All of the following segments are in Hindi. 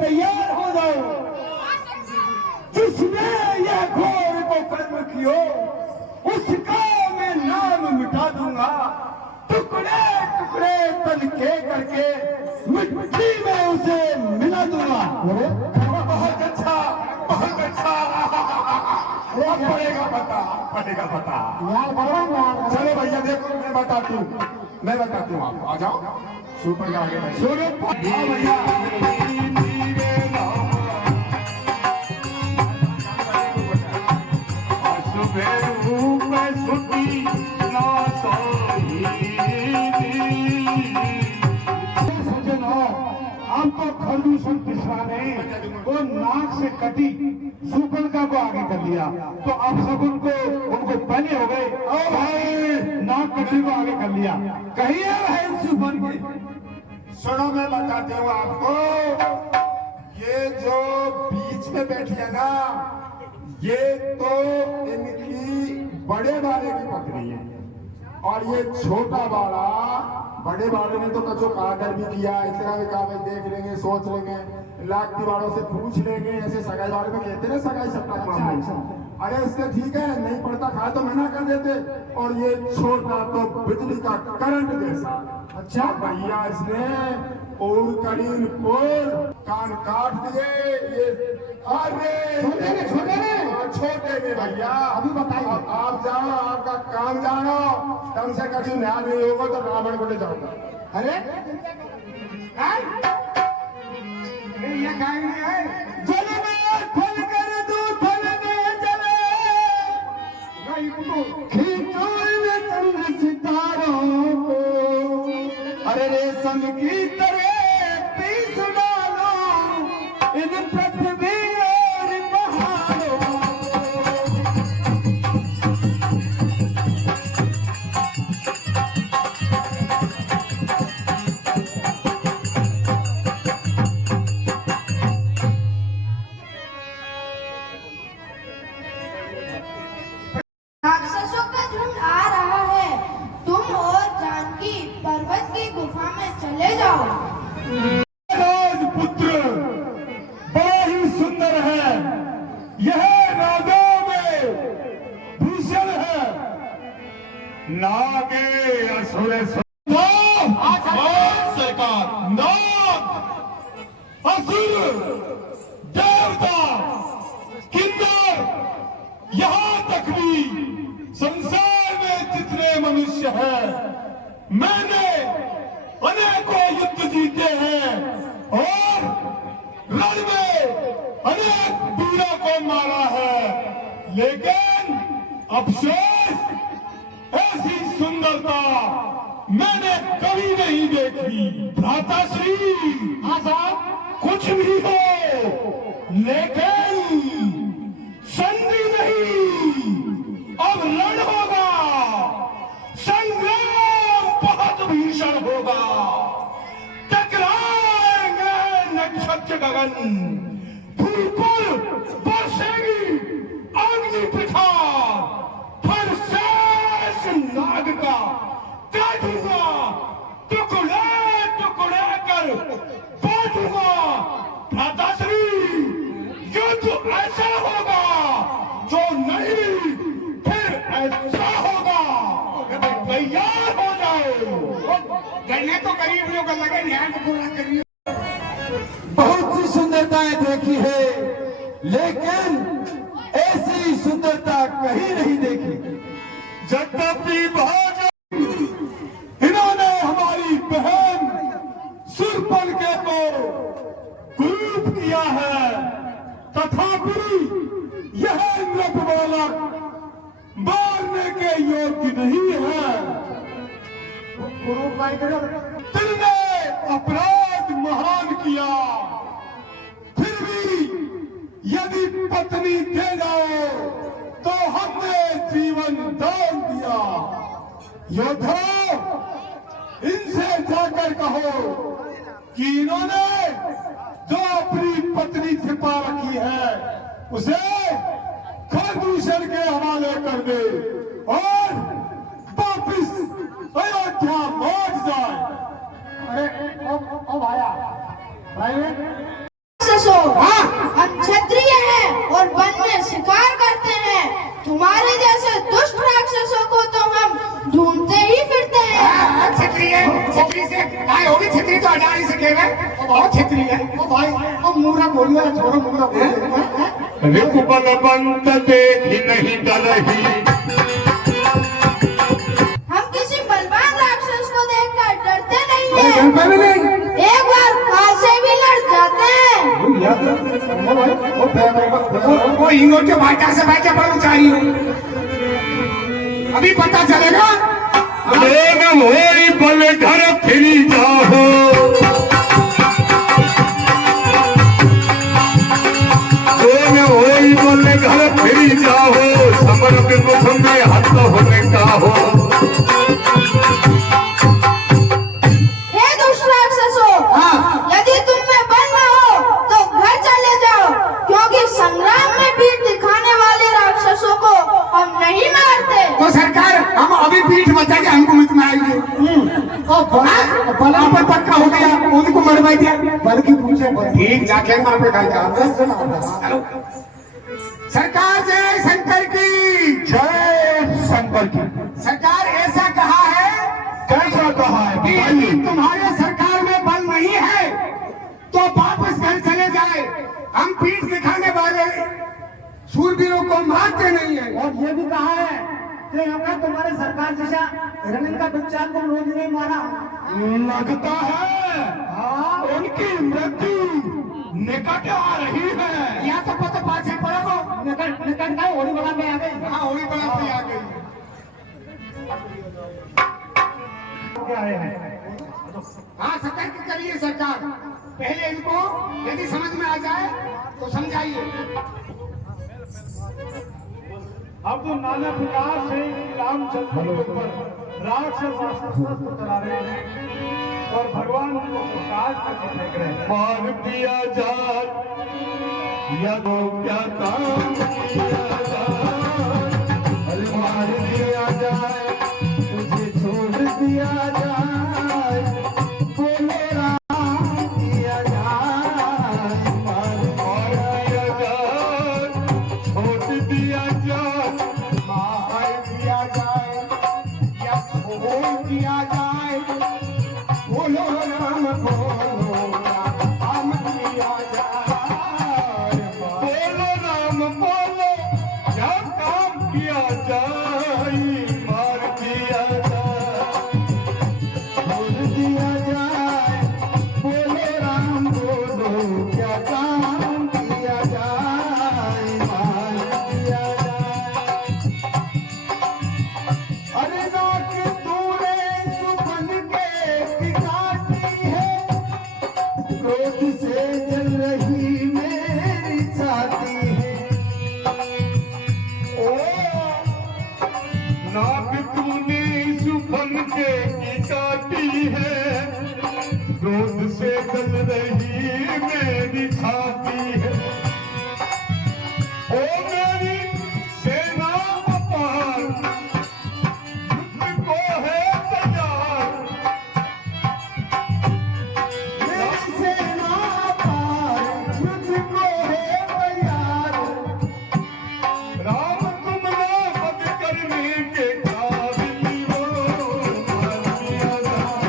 तैयार हो जाओ। जिसने यह घोर को कर्म कियो उसका मैं नाम मिटा दूंगा। टुकड़े टुकड़े तन के करके मिट्टी में उसे मिला दूंगा। बहुत अच्छा, बहुत अच्छा। पड़ेगा पता। चलो भैया देखो, मैं बताती हूँ आपको। आ जाओ सुपर के आगे भैया। आपको खरदूषण पिछवाने को नाक से कटी सुपलका को आगे कर लिया, तो आप सब उनको पहले हो गए और भाई नाक कटी को आगे कर लिया। कहिए भाई सुपल के। सुनो मैं बताती हूँ आपको, ये जो बीच में बैठी है ना, ये तो इनकी बड़े वाले की पत्नी है, और ये छोटा वाला बड़े वाले ने तो कचो कागर भी किया, इतना भी कहा भाई देख लेंगे, सोच लेंगे, लाखती वालों से पूछ लेंगे, ऐसे सगाई वाले में कहते ना सगाई सट्टा। अरे इसके ठीक है, नहीं पड़ता खा तो मना कर देते। और ये छोटा तो बिजली का करंट जैसा। अच्छा भैया इसने और करीन पोल कान काट दिए। ये अरे छोटे ने भैया अभी बताइए। आप जाओ, आपका काम जानो, तम से कभी न्याय नहीं होगा तो रावण को ले जाऊंगा। अरे ये गाय है जल में फल कर दू, फल में जले खींचो में चंद्र सितारों को। अरे रेशम की तरह पीस डालो इन पृथ्वी और पहाड़ों। राक्षसों का झुंड आ रहा है, तुम और जानकी पर्वत की गुफा में चले जाओ। राजपुत्र बड़ा ही सुंदर है, यह राजाओं में भूषण है। नागे असुर सरकार, नाग असुर देवता किन्नर, यहाँ तक भी संसार में जितने मनुष्य हैं, मैंने अनेकों युद्ध जीते हैं और रण में अनेक वीरों को मारा है, लेकिन अफसोस ऐसी सुंदरता मैंने कभी नहीं देखी। भ्राताश्री कुछ भी हो, लेकिन संधि नहीं, अब रण होगा, संग्राम बहुत भीषण होगा। टकराएंगे नक्षत्र गगन, बिल्कुल बरसेगी अग्नि प्रखार, फिर शेष नाग का काटूंगा, टुकड़े टुकड़े कर बांटूंगा। भ्राताश्री युद्ध ऐसा होगा जो नहीं फिर ऐसा होगा। तैयार हो जाओ। करने तो करीब लोग लगे, न्याय को पूरा करिए। बहुत सी सुंदरताएं देखी है, लेकिन ऐसी सुंदरता कहीं नहीं देखी। जगदम्बी भाज इन्होंने हमारी बहन सुरपलके को कुरूप किया है, तथापि यह नृप बालक मारने के योग्य नहीं है। तुमने अपराध महान किया, फिर भी यदि पत्नी दे जाओ तो हमने जीवन दान दिया। योद्धाओं, इनसे जाकर कहो कि इन्होंने जो अपनी पत्नी छिपा रखी है उसे खरदूषण के हवाले कर दे और वापिस अयोध्या लौट जाए। अरे ओ भाया, छेत्री तो हटा नहीं सकेगा, बहुत छेत्री है। ओ भाई, ओ मुरा बोलिए, छोरो मुरा बोलिए। रिपुबलवंत देखी नहीं डरही, हम किसी बलवान राक्षस को देखकर डरते नहीं हैं। एक बार काल से भी लड़ जाते हैं। वो हिंगोट के भाटा से भाई क्या पर उचारी हो, अभी पता चलेगा। प्रेम होई बल घर फिरी जाहो, प्रेम होई बल घर फिरी जाहो, समर के मुख में हत होने का हो। हे दुष्ट राक्षसों, यदि तुम में बल न हो तो घर चले जाओ, क्योंकि संग्राम में पीठ दिखाने वाले राक्षसों को हम नहीं मारते। तो सरकार हम अभी पीठ बचा के हमको मत मारिए। बला पर पक्का हो गया, उनको मरवा दिया। बल्कि पूछे ठीक जाके मार पे खाई सरकार जय शंकर की। जय शंकर की। सरकार ऐसा कहा है कैसा कहा है कि बताइए। तुम्हारे सरकार में बल नहीं है तो वापस घर चले जाए, हम पीठ दिखाने वाले शूरवीरों को मारते नहीं है। और ये भी कहा है कि हमने तुम्हारे सरकार जैसा हिरण का बच्चा को रोज नहीं मारा। लगता है हाँ, उनकी मृत्यु निकट आ रही है। या तो पता पाछे पड़ेगा, निकट निकट का होली बड़ा में आ गई। हाँ होली बड़ा पे आ गई। क्या है? हाँ सतर्क करिए सरकार, पहले इनको यदि समझ में आ जाए तो समझाइए। अब तो नाना प्रकार से रामचंद्र के ऊपर राक्षस अस्त्र चला रहे हैं और भगवान उनको काट करके फेंक रहे हैं। मार दिया जाए या तो क्या काम किया जाए, अरे मार दिया जाए, तुझे छोड़ दिया जाए, बोले राम दिया जाए, मार दिया जाए, छोड़ दिया जाए, मार दिया जाए या छोड़ दिया जाए, बोलो राम बोलो राम दिया जाए। बोलो राम बोलो क्या काम किया जाए, मार दिया जाए, छोड़ दिया जाए, बोलो राम बोलो क्या काम किया जाए, मार दिया जाए। अरे नाक तूने सुपन के काटी है, क्रोध से जल रही मेरी छाती है। ओ नाक तूने सुपन के काटी है, क्रोध से जल रही मेरी छाती है। ओ मेरी सेना अपार, युद्ध को है तैयार, मेरी सेना अपार, युद्ध को है तैयार। राम तुमने वध करने के काबिल हो, मार दिया जाए,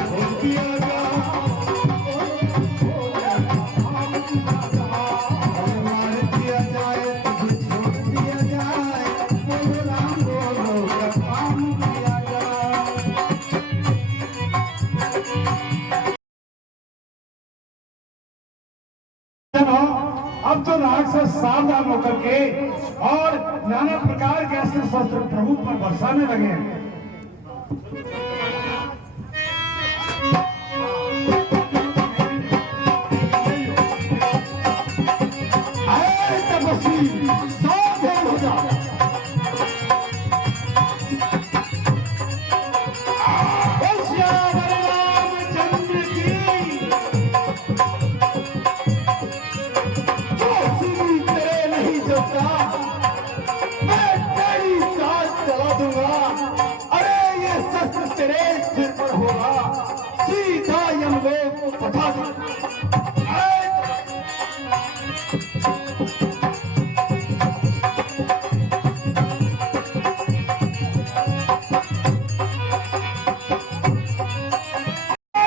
छोड़ दिया जाए, मार दिया जाए, तुझे छोड़ दिया जाए, बोलो राम बोलो क्या काम किया जाए। अब तो राक्षस सावधान होकर के और नाना प्रकार के अस्त्र शस्त्र प्रभु पर बरसाने लगे हैं। अरे तपस्वी, सावधान हो जा। श्याम रामचंद्र की तेरे नहीं चलता, मैं तेरी जान चला दूंगा। अरे ये शस्त्र तेरे सिर पर होगा, सीधा यमलोक पठा दो।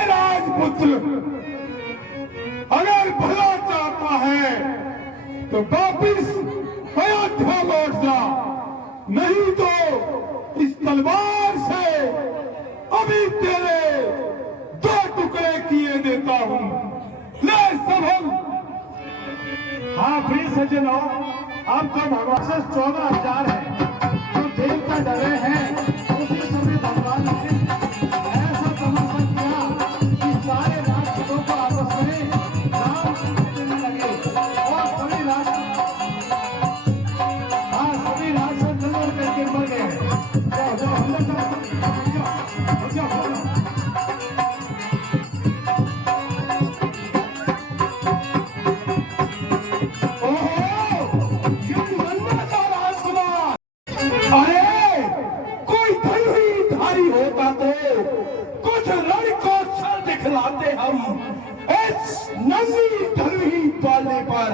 राजपुत्र तलवार से अभी तेरे 2 टुकड़े किए देता हूं। ले संभल। हाँ प्रिय सज्जनों, अब तो भगवान से 14,000 है जो देवता डरे हैं। उसी समय भगवान ने ऐसा तमाशा किया कि सारे राक्षसों को आपस में राम देने लगे और सभी राक्षस जल करके मर गए। जाओ जाओ हम लोग जाओ। अरे कोई धनुर्धारी होता तो कुछ रणकौशल दिखलाते हम। इस नन्ही धनुही पालने पर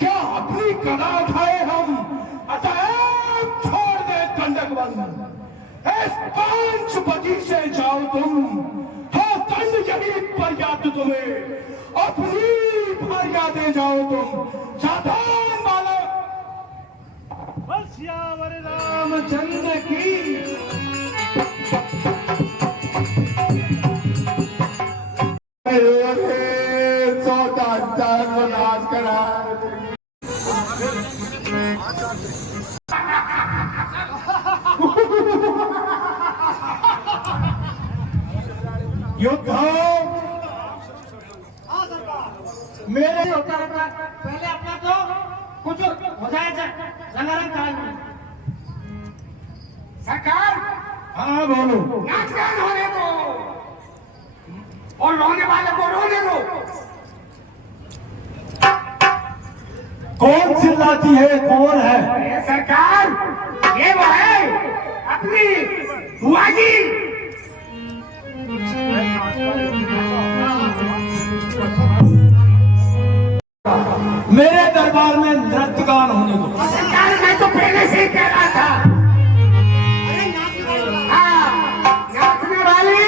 क्या अपनी कला उठाए हम। अतएव छोड़ दे दंडक बंद। इस 5 बजी से जाओ तुम। हाँ दंड यही पर्याप्त तुम्हें। अपनी भार्या दे जाओ तुम। सावधान बालक। सियावर रामचंद्र की। चौथा को नाश करा। युद्ध मेरे होता रहता है। पहले अपना तो कुछ हो जाए रंगारंग कराएंगे। सरकार हाँ बोलो। नाचगान होने दो और रोने वाले को रोने दो। कौन चिल्लाती है? कौन है? ये सरकार, ये वो है अपनी बुआ जी। मेरे दरबार में नृत्यगान होने दो। सरकार मैं तो पहले से ही कह रहा था। हाँ, नाचने वाली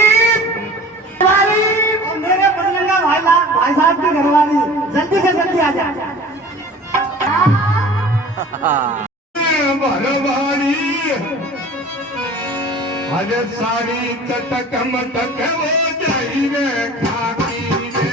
और मेरे बजरंगा भाई साहब की घरवाली जल्दी से जल्दी आ जा। भरवाड़ी अरे सारी चटक मटक वो जाई रे खाकी रे।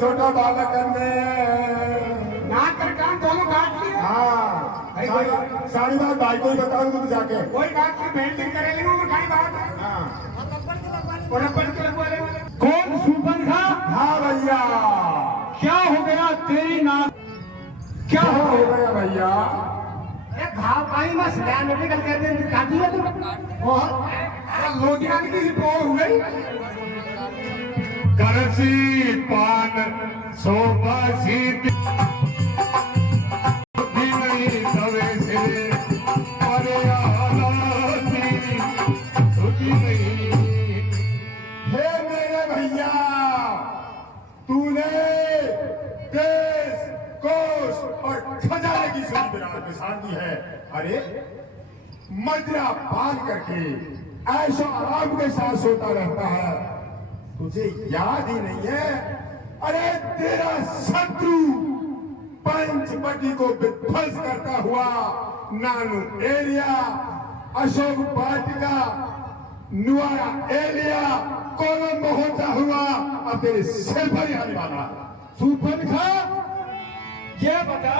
छोटा बालक ने नाक कर कान दोनों काट लिए। हाँ सारी बात भाई को ही बताऊंगा तो जाके। कोई बात नहीं, बहन दिन करेगी वो मिठाई बात। हाँ और अपन के लगवा ले। कौन सुपरखा? हाँ भैया क्या हो गया तेरी नाक? क्या हो हो गया? गया भैया? अरे घाव पाई मत ध्यान मेडिकल कहते हैं काटी है तू। और लोटियान की रिपोर्ट हो गई। करसी पान सोपासी नहीं तवे से अरे आलाती सुधी नहीं। हे मेरे भैया, तूने देश कोष और खजाने की सही मिसाल दी है। अरे मदिरा पान करके ऐशो आराम के साथ सोता रहता है, तुझे याद ही नहीं है? अरे तेरा शत्रु पंचवटी को विध्वंस करता हुआ नानू एलिया, अशोक वाटिका, नुआरा एलिया, कोलंबो होता हुआ अब तेरे सिर पर ही आने वाला। सुपनखा, ये बता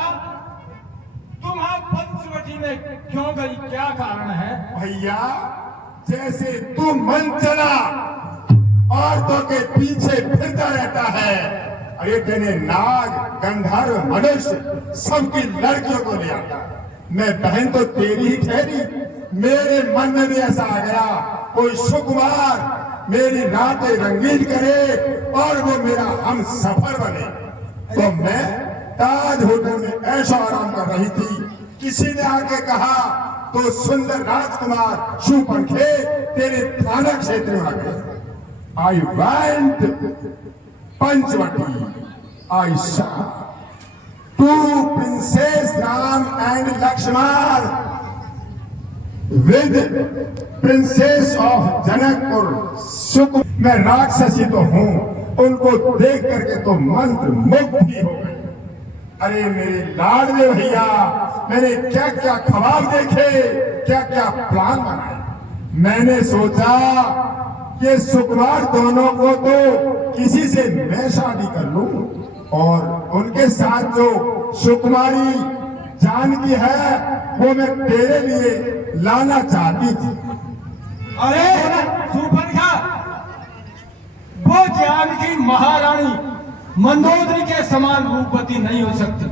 तुम आप पंचवटी में क्यों गई, क्या कारण है? भैया, जैसे तू मन चला औरतों के पीछे फिरता रहता है, अरे तेने नाग, गंधर्व, मनुष्य सबकी लड़कियों को ले आता। मैं बहन तो तेरी ही ठहरी, मेरे मन में भी ऐसा आ गया कोई सुकुमार मेरी रातें रंगीन करे और वो मेरा हम सफर बने। तो मैं ताज होटल में ऐशो आराम कर रही थी, किसी ने आके कहा तो सुंदर राजकुमार शूपनखे तेरे थाना क्षेत्र में आ गए। I went Panchvati. I saw two Princess Ram and Lakshman with Princess of Janakpur. मैं राक्षसी तो हूँ, उनको देख करके तो मंत्र मुग्ध ही हो गई। अरे मेरे लाडले भैया, मैंने क्या क्या ख्वाब देखे, क्या क्या प्लान बनाए। मैंने सोचा ये सुकुमार दोनों को तो किसी से मैं शादी कर लूं और उनके साथ जो सुकुमारी जानकी है वो मैं तेरे लिए लाना चाहती थी। अरे सुपनखा, वो जानकी महारानी मंदोदरी के समान रूपवती नहीं हो सकती।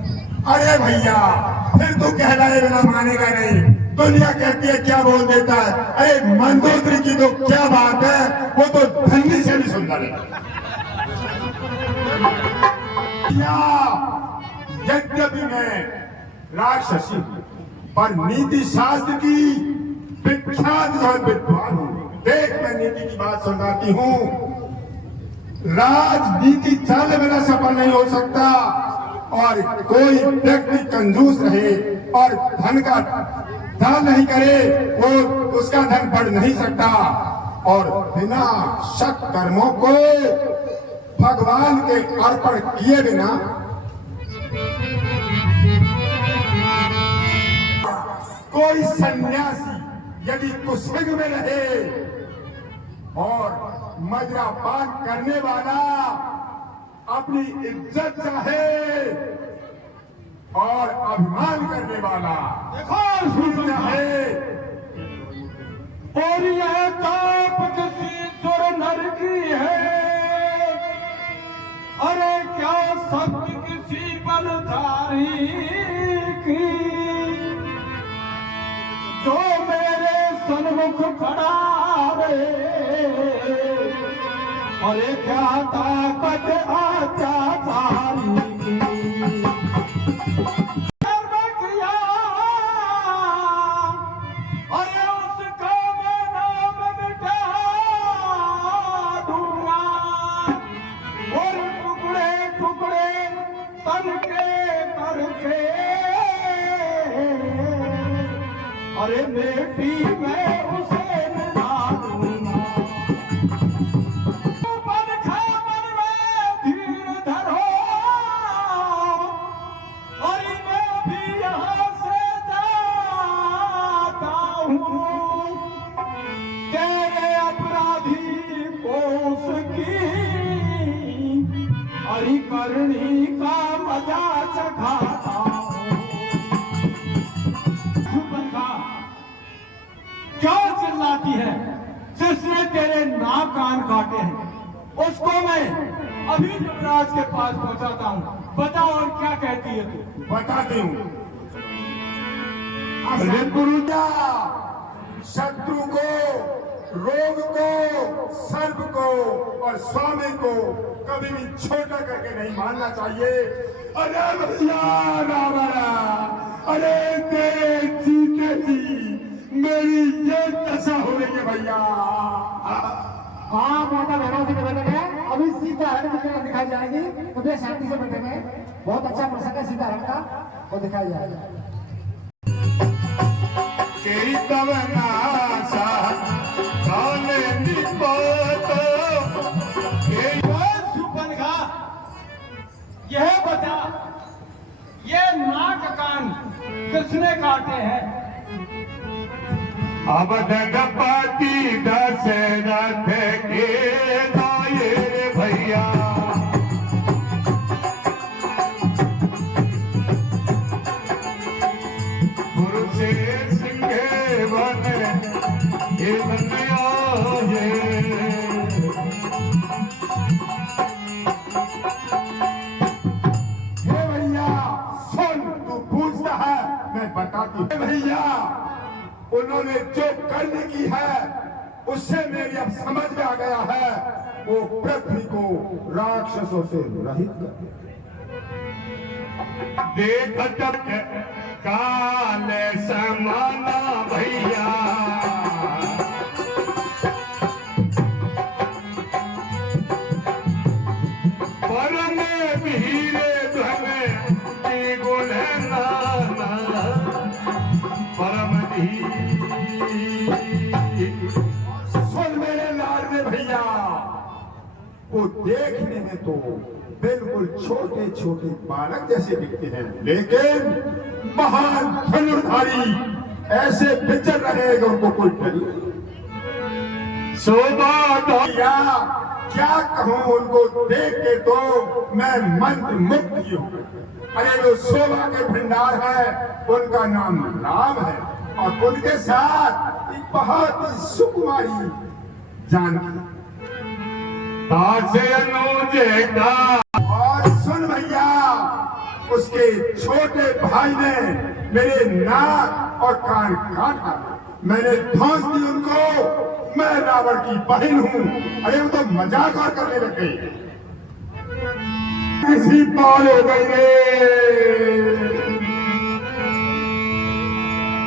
अरे भैया, फिर तू कहलाए बिना मानेगा नहीं। दुनिया कहती है क्या बोल देता है। अरे मंदोदरी की तो क्या बात है, वो तो धन्नी से भी सुंदर है। यद्यपि मैं राक्षसी हूं, पर नीति शास्त्र की विख्यात विद्वान हूं। देख, मैं नीति की बात सुनाती हूं। राजनीति चल बिना सफल नहीं हो सकता, और कोई व्यक्ति कंजूस रहे और धन का दान नहीं करे, वो उसका धन बढ़ नहीं सकता। और बिना सत कर्मों को भगवान के अर्पण किए बिना कोई सन्यासी यदि कुस्मिग में रहे और मदिरा पान करने वाला अपनी इज्जत चाहे और अभिमान करने वाला देखो चाहे, और यह ताप किसी सुर नर की है, अरे क्या शक्ति किसी बलधारी की, जो मेरे सन्मुख खड़ा रे, अरे क्या ताकत अत्याचारी की। अरे उसका मैं नाम मिटा दूंगा, और टुकड़े टुकड़े तन के करके, अरे बेटी मैं उसे मिटा दूंगा। पंखा मन में धीर धरो, और मैं भी यहाँ से जाता हूँ, तेरे अपराधी कोष की हरि करनी का मजा चखाता हूँ। सुपनखा, क्यों चिल्लाती है? जिसने तेरे नाक कान काटे हैं उसको मैं अभी युवराज के पास पहुंचाता हूँ। बताओ और क्या कहती है तू? बताती हूँ। अरे गुरुजा, शत्रु को रोग को, सर्प को और स्वामी को कभी भी छोटा करके नहीं मानना चाहिए। अरे भैया रावणा, अरे तेरे जीते जी मेरी ये दशा हो रही है भैया। हाँ माता बहनों से निवेदन है, अभी सीताहरण की तरह दिखाई जाएगी, तो वे शांति से बैठेंगे। बहुत अच्छा प्रसंग है सीताहरण का, वो दिखाई जाएगा। सुपनखा, यह बता, ये नाक कान किसने काटे हैं? अब दगपति दशरथ के दाये भैया, गुरु से सिंह बन आए। हे भैया सुन, तू पूछता है, मैं बताती हूँ। भैया, उन्होंने जो करने की है उससे मेरी अब समझ में आ गया है, वो पृथ्वी को राक्षसों से रहित कर देखत काल समाना भैया, परम वीरे धन की गुण नाना, परम सुन मेरे लाल में भैया, वो देखने में तो बिल्कुल छोटे छोटे बालक जैसे दिखते हैं, लेकिन महान धनुर्धारी ऐसे विचर रहे हैं कि उनको कोई डर नहीं। शोभा भैया क्या कहूँ, उनको देख के तो मैं मंत्र मुक्त ही हूँ। अरे जो शोभा के भंडार है, उनका नाम राम है, और उनके साथ एक बहुत ही सुकुमारी जानकी। अनुजे का और सुन भैया, उसके छोटे भाई ने मेरे नाक और कान काटा, मैंने धौंस दी उनको, मैं रावण की बहन हूँ। अरे वो तो मजाक और करने लग गई। किसी पार हो गई रे।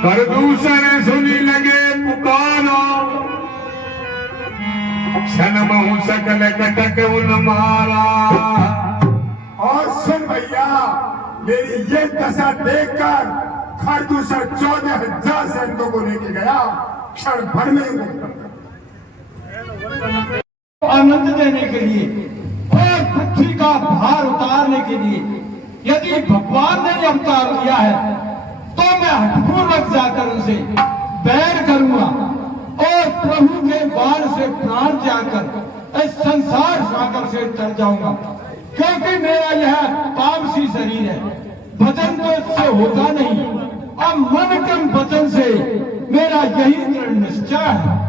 कर दूसरे सुनी लगे पुकारो, सन बहु सकल कटक उन मारा। और सुन भैया, मेरी ये दशा देखकर खरदूसर 14,000 सैनिकों को लेके गया, क्षण भर में आनंद देने के लिए और पृथ्वी का भार उतारने के लिए यदि भगवान ने अवतार लिया है, तो मैं हठपूर्वक जाकर उनसे बैर करूंगा और प्रभु के बाण से प्राण त्यागकर इस संसार सागर से तर जाऊंगा, क्योंकि मेरा यह तामसी शरीर है। भजन तो इससे होता नहीं, अब मन कम वचन से मेरा यही दृढ़ निश्चय है।